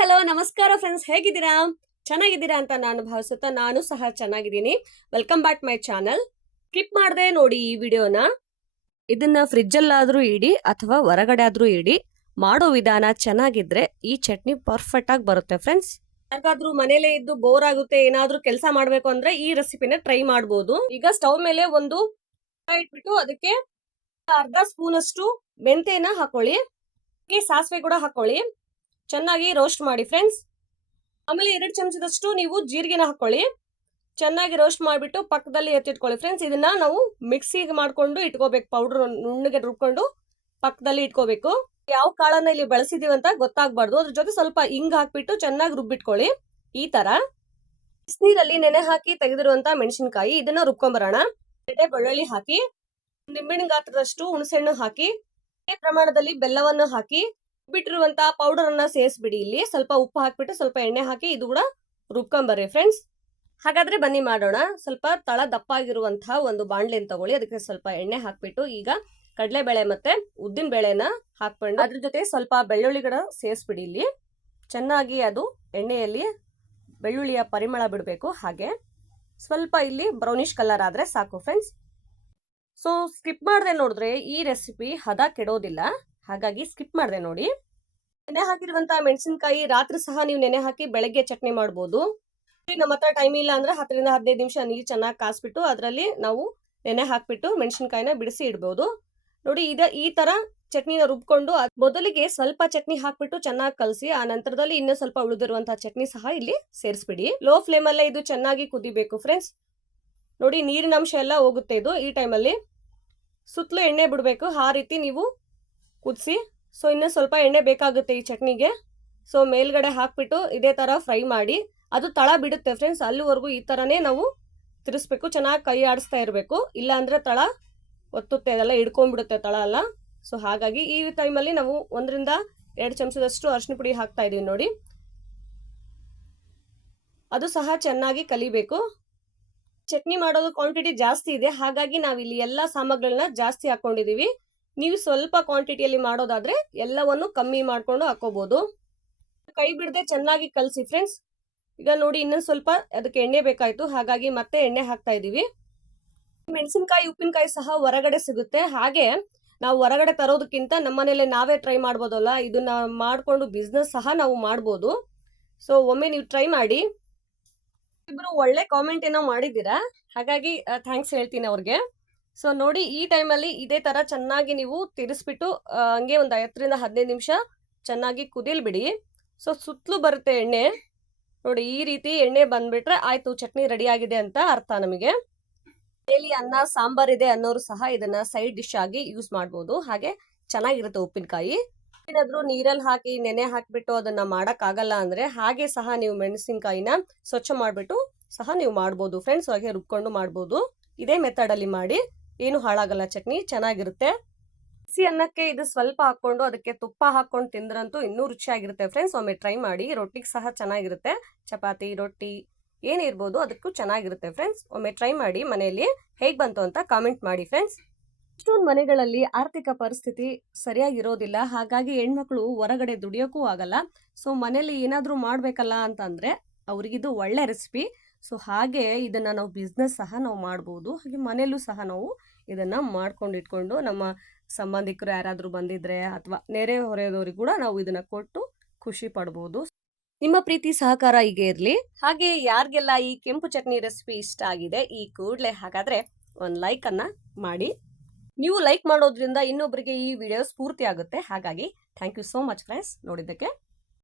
Hello ನಮಸ್ಕಾರ friends, ಹೇಗಿದ್ದೀರಾ? ಚೆನ್ನಾಗಿದ್ದೀರಾ ಅಂತ ನಾನು ಭಾವಿಸುತ್ತಾ ನಾನು ಸಹ ಚೆನ್ನಾಗಿದ್ದೀನಿ. Welcome back my channel. Skip ಮಾಡದೆ ನೋಡಿ ಈ ವಿಡಿಯೋನ. ಇದನ್ನ ಫ್ರಿಡ್ಜ್ ಅಲ್ಲಾದ್ರೂ ಇಡಿ ಅಥವಾ ಹೊರಗಡೆ ಆದ್ರೂ ಇಡಿ, ಮಾಡೋ ವಿಧಾನ ಚೆನ್ನಾಗಿದ್ರೆ ಈ ಚಟ್ನಿ ಪರ್ಫೆಕ್ಟ್ ಆಗಿ ಬರುತ್ತೆ ಫ್ರೆಂಡ್ಸ್. ಯಾರಿಗಾದ್ರೂ ಮನೇಲೆ ಇದ್ದು ಬೋರ್ ಆಗುತ್ತೆ, ಏನಾದ್ರೂ ಕೆಲಸ ಮಾಡ್ಬೇಕು ಅಂದ್ರೆ ಈ ರೆಸಿಪಿನ ಟ್ರೈ ಮಾಡಬಹುದು. ಈಗ ಸ್ಟವ್ ಮೇಲೆ ಒಂದು ಇಟ್ಬಿಟ್ಟು ಅದಕ್ಕೆ ಅರ್ಧ ಸ್ಪೂನ್ ಅಷ್ಟು ಮೆಂತೆನ ಹಾಕೊಳ್ಳಿ, ಸಾಸಿವೆ ಕೂಡ ಹಾಕೊಳ್ಳಿ, ಚೆನ್ನಾಗಿ ರೋಸ್ಟ್ ಮಾಡಿ ಫ್ರೆಂಡ್ಸ್. ಆಮೇಲೆ 2 ಚಮಚದಷ್ಟು ನೀವು ಜೀರಿಗೆನ ಹಾಕೊಳ್ಳಿ, ಚೆನ್ನಾಗಿ ರೋಸ್ಟ್ ಮಾಡಿಬಿಟ್ಟು ಪಕ್ಕದಲ್ಲಿ ಎತ್ತಿಟ್ಕೊಳ್ಳಿ ಫ್ರೆಂಡ್ಸ್. ಇದನ್ನ ನಾವು ಮಿಕ್ಸಿಗೆ ಮಾಡ್ಕೊಂಡು ಇಟ್ಕೋಬೇಕು, ಪೌಡರ್ ನುಣ್ಣಗೆ ರುಬ್ಕೊಂಡು ಪಕ್ಕದಲ್ಲಿ ಇಟ್ಕೋಬೇಕು. ಯಾವ ಕಾಳನ್ನ ಇಲ್ಲಿ ಬಳಸಿದೀವಿ ಅಂತ ಗೊತ್ತಾಗ್ಬಾರ್ದು. ಅದ್ರ ಜೊತೆ ಸ್ವಲ್ಪ ಹಿಂಗ್ ಹಾಕ್ಬಿಟ್ಟು ಚೆನ್ನಾಗಿ ರುಬ್ಬಿಟ್ಕೊಳ್ಳಿ. ಈ ತರ ಬಿಸಿನೀರಲ್ಲಿ ನೆನೆ ಹಾಕಿ ತೆಗೆದಿರುವಂತ ಮೆಣಸಿನಕಾಯಿ, ಇದನ್ನ ರುಬ್ಕೊಂಬರೋಣ. ಬೆಳ್ಳುಳ್ಳಿ ಹಾಕಿ, ನಿಂಬೆಹಣ್ಣು ಗಾತ್ರದಷ್ಟು ಹುಣಸೆಹಣ್ಣು ಹಾಕಿ, ಪ್ರಮಾಣದಲ್ಲಿ ಬೆಲ್ಲವನ್ನು ಹಾಕಿ ಬಿಟ್ಟಿರುವಂತಹ ಪೌಡರ್ ಅನ್ನ ಸೇರಿಸ್ಬಿಡಿ. ಇಲ್ಲಿ ಸ್ವಲ್ಪ ಉಪ್ಪು ಹಾಕ್ಬಿಟ್ಟು ಸ್ವಲ್ಪ ಎಣ್ಣೆ ಹಾಕಿ ಇದು ಕೂಡ ರುಬ್ಕೊಂಬರ್ರಿ ಫ್ರೆಂಡ್ಸ್. ಹಾಗಾದ್ರೆ ಬನ್ನಿ ಮಾಡೋಣ. ಸ್ವಲ್ಪ ತಳ ದಪ್ಪ ಆಗಿರುವಂತಹ ಒಂದು ಬಾಣ್ಲೆನ್ ತಗೊಳ್ಳಿ, ಅದಕ್ಕೆ ಸ್ವಲ್ಪ ಎಣ್ಣೆ ಹಾಕ್ಬಿಟ್ಟು ಈಗ ಕಡಲೆಬೇಳೆ ಮತ್ತೆ ಉದ್ದಿನ ಬೇಳೆನ ಹಾಕ್ಕೊಂಡು ಅದ್ರ ಜೊತೆ ಸ್ವಲ್ಪ ಬೆಳ್ಳುಳ್ಳಿ ಕೂಡ ಸೇರಿಸ್ಬಿಡಿ. ಇಲ್ಲಿ ಚೆನ್ನಾಗಿ ಅದು ಎಣ್ಣೆಯಲ್ಲಿ ಬೆಳ್ಳುಳ್ಳಿಯ ಪರಿಮಳ ಬಿಡಬೇಕು. ಹಾಗೆ ಸ್ವಲ್ಪ ಇಲ್ಲಿ ಬ್ರೌನಿಶ್ ಕಲರ್ ಆದ್ರೆ ಸಾಕು ಫ್ರೆಂಡ್ಸ್. ಸೊ ಸ್ಕಿಪ್ ಮಾಡದೆ ನೋಡಿದ್ರೆ ಈ ರೆಸಿಪಿ ಹದ ಕೆಡೋದಿಲ್ಲ, ಹಾಗಾಗಿ ಸ್ಕಿಪ್ ಮಾಡದೆ ನೋಡಿ. ನೆನೆ ಹಾಕಿರುವಂತಹ ಮೆಣಸಿನಕಾಯಿ ರಾತ್ರಿ ಸಹ ನೀವು ನೆನೆ ಹಾಕಿ ಬೆಳಗ್ಗೆ ಚಟ್ನಿ ಮಾಡಬಹುದು. ನಮ್ಮ ಹತ್ರ ಟೈಮ್ ಇಲ್ಲ ಅಂದ್ರೆ 10 ರಿಂದ 15 ನಿಮಿಷ ನೀರು ಚೆನ್ನಾಗಿ ಕಾಸ್ಬಿಟ್ಟು ಅದರಲ್ಲಿ ನಾವು ನೆನೆ ಹಾಕ್ಬಿಟ್ಟು ಮೆಣಸಿನಕಾಯಿನ ಬಿಡಿಸಿ ಇಡಬಹುದು. ನೋಡಿ, ಈ ತರ ಚಟ್ನಿನ ರುಬ್ಕೊಂಡು ಮೊದಲಿಗೆ ಸ್ವಲ್ಪ ಚಟ್ನಿ ಹಾಕ್ಬಿಟ್ಟು ಚೆನ್ನಾಗಿ ಕಲಸಿ, ಆ ನಂತರದಲ್ಲಿ ಇನ್ನೂ ಸ್ವಲ್ಪ ಉಳಿದಿರುವಂತಹ ಚಟ್ನಿ ಸಹ ಇಲ್ಲಿ ಸೇರಿಸ್ಬಿಡಿ. ಲೋ ಫ್ಲೇಮ್ ಅಲ್ಲೇ ಇದು ಚೆನ್ನಾಗಿ ಕುದಿಬೇಕು ಫ್ರೆಂಡ್ಸ್. ನೋಡಿ, ನೀರಿನ ಅಂಶ ಎಲ್ಲ ಹೋಗುತ್ತೆ ಇದು. ಈ ಟೈಮಲ್ಲಿ ಸುತ್ತಲೂ ಎಣ್ಣೆ ಬಿಡಬೇಕು, ಆ ರೀತಿ ನೀವು ಕುದಿಸಿ. ಸೊ ಇನ್ನೂ ಸ್ವಲ್ಪ ಎಣ್ಣೆ ಬೇಕಾಗುತ್ತೆ ಈ ಚಟ್ನಿಗೆ. ಸೊ ಮೇಲ್ಗಡೆ ಹಾಕ್ಬಿಟ್ಟು ಇದೇ ತರ ಫ್ರೈ ಮಾಡಿ, ಅದು ತಳ ಬಿಡುತ್ತೆ ಫ್ರೆಂಡ್ಸ್. ಅಲ್ಲಿವರೆಗೂ ಈ ತರನೇ ನಾವು ತಿರ್ಸ್ಬೇಕು, ಚೆನ್ನಾಗಿ ಕೈ ಆಡಿಸ್ತಾ ಇರಬೇಕು, ಇಲ್ಲ ಅಂದ್ರೆ ತಳ ಒತ್ತುತ್ತೆ, ಅದೆಲ್ಲ ಹಿಡ್ಕೊಂಡ್ಬಿಡುತ್ತೆ ತಳ ಎಲ್ಲ. ಸೊ ಹಾಗಾಗಿ ಈ ಟೈಮಲ್ಲಿ ನಾವು 1 ರಿಂದ 2 ಚಮಚದಷ್ಟು ಅರಿಶಿನ ಪುಡಿ ಹಾಕ್ತಾ ಇದೀವಿ. ನೋಡಿ, ಅದು ಸಹ ಚೆನ್ನಾಗಿ ಕಲಿಬೇಕು. ಚಟ್ನಿ ಮಾಡೋದು ಕ್ವಾಂಟಿಟಿ ಜಾಸ್ತಿ ಇದೆ, ಹಾಗಾಗಿ ನಾವಿಲ್ಲಿ ಎಲ್ಲ ಸಾಮಗ್ರಿಗಳನ್ನ ಜಾಸ್ತಿ ಹಾಕೊಂಡಿದೀವಿ. ನೀವು ಸ್ವಲ್ಪ ಕ್ವಾಂಟಿಟಿಯಲ್ಲಿ ಮಾಡೋದಾದ್ರೆ ಎಲ್ಲವನ್ನು ಕಮ್ಮಿ ಮಾಡ್ಕೊಂಡು ಹಾಕೋಬಹುದು. ಕೈ ಬಿಡದೆ ಚೆನ್ನಾಗಿ ಕಲಸಿ ಫ್ರೆಂಡ್ಸ್. ಈಗ ನೋಡಿ, ಇನ್ನೊಂದು ಸ್ವಲ್ಪ ಅದಕ್ಕೆ ಎಣ್ಣೆ ಬೇಕಾಯ್ತು, ಹಾಗಾಗಿ ಮತ್ತೆ ಎಣ್ಣೆ ಹಾಕ್ತಾ ಇದೀವಿ. ಮೆಣಸಿನಕಾಯಿ ಉಪ್ಪಿನಕಾಯಿ ಸಹ ಹೊರಗಡೆ ಸಿಗುತ್ತೆ, ಹಾಗೆ ನಾವು ಹೊರಗಡೆ ತರೋದಕ್ಕಿಂತ ನಮ್ಮನೇಲೆ ನಾವೇ ಟ್ರೈ ಮಾಡ್ಬೋದಲ್ಲ. ಇದನ್ನ ಮಾಡ್ಕೊಂಡು ಬಿಸ್ನೆಸ್ ಸಹ ನಾವು ಮಾಡ್ಬೋದು. ಸೊ ಒಮ್ಮೆ ನೀವು ಟ್ರೈ ಮಾಡಿ. ಇಬ್ರು ಒಳ್ಳೆ ಕಾಮೆಂಟ್ ಏನೋ ಮಾಡಿದ್ದೀರಾ, ಹಾಗಾಗಿ ಥ್ಯಾಂಕ್ಸ್ ಹೇಳ್ತೀನಿ ಅವ್ರಿಗೆ. ಸೊ ನೋಡಿ, ಈ ಟೈಮಲ್ಲಿ ಇದೇ ತರ ಚೆನ್ನಾಗಿ ನೀವು ತಿರ್ಸ್ಬಿಟ್ಟು ಹಂಗೆ ಒಂದು 10 ರಿಂದ 15 ನಿಮಿಷ ಚೆನ್ನಾಗಿ ಕುದಿಲ್ ಬಿಡಿ. ಸೊ ಸುತ್ತಲೂ ಬರುತ್ತೆ ಎಣ್ಣೆ. ನೋಡಿ, ಈ ರೀತಿ ಎಣ್ಣೆ ಬಂದ್ಬಿಟ್ರೆ ಆಯ್ತು, ಚಟ್ನಿ ರೆಡಿ ಆಗಿದೆ ಅಂತ ಅರ್ಥ ನಮಗೆ. ಡೈಲಿ ಅನ್ನ ಸಾಂಬಾರ್ ಇದೆ ಅನ್ನೋರು ಸಹ ಇದನ್ನ ಸೈಡ್ ಡಿಶ್ ಆಗಿ ಯೂಸ್ ಮಾಡ್ಬೋದು. ಹಾಗೆ ಚೆನ್ನಾಗಿರುತ್ತೆ ಉಪ್ಪಿನಕಾಯಿ. ಏನಾದ್ರೂ ನೀರಲ್ಲಿ ಹಾಕಿ ನೆನೆ ಹಾಕ್ಬಿಟ್ಟು ಅದನ್ನ ಮಾಡಕ್ ಆಗಲ್ಲ ಅಂದ್ರೆ ಹಾಗೆ ಸಹ ನೀವು ಮೆಣಸಿನಕಾಯಿನ ಸ್ವಚ್ಛ ಮಾಡ್ಬಿಟ್ಟು ಸಹ ನೀವು ಮಾಡ್ಬೋದು ಫ್ರೆಂಡ್ಸ್. ಹಾಗೆ ರುಬ್ಕೊಂಡು ಮಾಡ್ಬೋದು. ಇದೇ ಮೆಥಡ್ ಅಲ್ಲಿ ಮಾಡಿ, ಏನು ಹಾಳಾಗಲ್ಲ, ಚಟ್ನಿ ಚೆನ್ನಾಗಿರುತ್ತೆ. ಬಿಸಿ ಅನ್ನಕ್ಕೆ ಇದು ಸ್ವಲ್ಪ ಹಾಕೊಂಡು ಅದಕ್ಕೆ ತುಪ್ಪ ಹಾಕೊಂಡು ತಿಂದ್ರಂತೂ ಇನ್ನೂ ರುಚಿಯಾಗಿರುತ್ತೆ ಫ್ರೆಂಡ್ಸ್. ಒಮ್ಮೆ ಟ್ರೈ ಮಾಡಿ. ರೊಟ್ಟಿಗೆ ಸಹ ಚೆನ್ನಾಗಿರುತ್ತೆ, ಚಪಾತಿ ರೊಟ್ಟಿ ಏನಿರ್ಬೋದು ಅದಕ್ಕೂ ಚೆನ್ನಾಗಿರುತ್ತೆ ಫ್ರೆಂಡ್ಸ್. ಒಮ್ಮೆ ಟ್ರೈ ಮಾಡಿ, ಮನೆಯಲ್ಲಿ ಹೇಗ್ ಬಂತು ಅಂತ ಕಾಮೆಂಟ್ ಮಾಡಿ ಫ್ರೆಂಡ್ಸ್. ಇಷ್ಟೊಂದು ಮನೆಗಳಲ್ಲಿ ಆರ್ಥಿಕ ಪರಿಸ್ಥಿತಿ ಸರಿಯಾಗಿರೋದಿಲ್ಲ, ಹಾಗಾಗಿ ಹೆಣ್ಮಕ್ಳು ಹೊರಗಡೆ ದುಡಿಯೋಕ್ಕೂ ಆಗಲ್ಲ. ಸೊ ಮನೇಲಿ ಏನಾದ್ರೂ ಮಾಡ್ಬೇಕಲ್ಲ ಅಂತಂದ್ರೆ ಅವ್ರಿಗಿದು ಒಳ್ಳೆ ರೆಸಿಪಿ. ಸೊ ಹಾಗೆ ಇದನ್ನ ನಾವು ಬಿಸ್ನೆಸ್ ಸಹ ನಾವು ಮಾಡ್ಬೋದು. ಹಾಗೆ ಮನೆಯಲ್ಲೂ ಸಹ ನಾವು ಇದನ್ನ ಮಾಡ್ಕೊಂಡು ಇಟ್ಕೊಂಡು ನಮ್ಮ ಸಂಬಂಧಿಕರು ಯಾರಾದ್ರೂ ಬಂದಿದ್ರೆ ಅಥವಾ ನೆರೆ ಹೊರೆಯದವ್ರಿಗೆ ಕೂಡ ನಾವು ಇದನ್ನ ಕೊಟ್ಟು ಖುಷಿ ಪಡ್ಬೋದು. ನಿಮ್ಮ ಪ್ರೀತಿ ಸಹಕಾರ ಹೀಗೆ ಇರ್ಲಿ. ಹಾಗೆ ಯಾರಿಗೆಲ್ಲ ಈ ಕೆಂಪು ಚಟ್ನಿ ರೆಸಿಪಿ ಇಷ್ಟ ಆಗಿದೆ, ಈ ಕೂಡಲೇ ಹಾಗಾದ್ರೆ ಒಂದು ಲೈಕ್ ಅನ್ನ ಮಾಡಿ. ನೀವು ಲೈಕ್ ಮಾಡೋದ್ರಿಂದ ಇನ್ನೊಬ್ಬರಿಗೆ ಈ ವಿಡಿಯೋ ಸ್ಫೂರ್ತಿ ಆಗುತ್ತೆ. ಹಾಗಾಗಿ thank you so much friends ನೋಡಿದ್ದಕ್ಕೆ.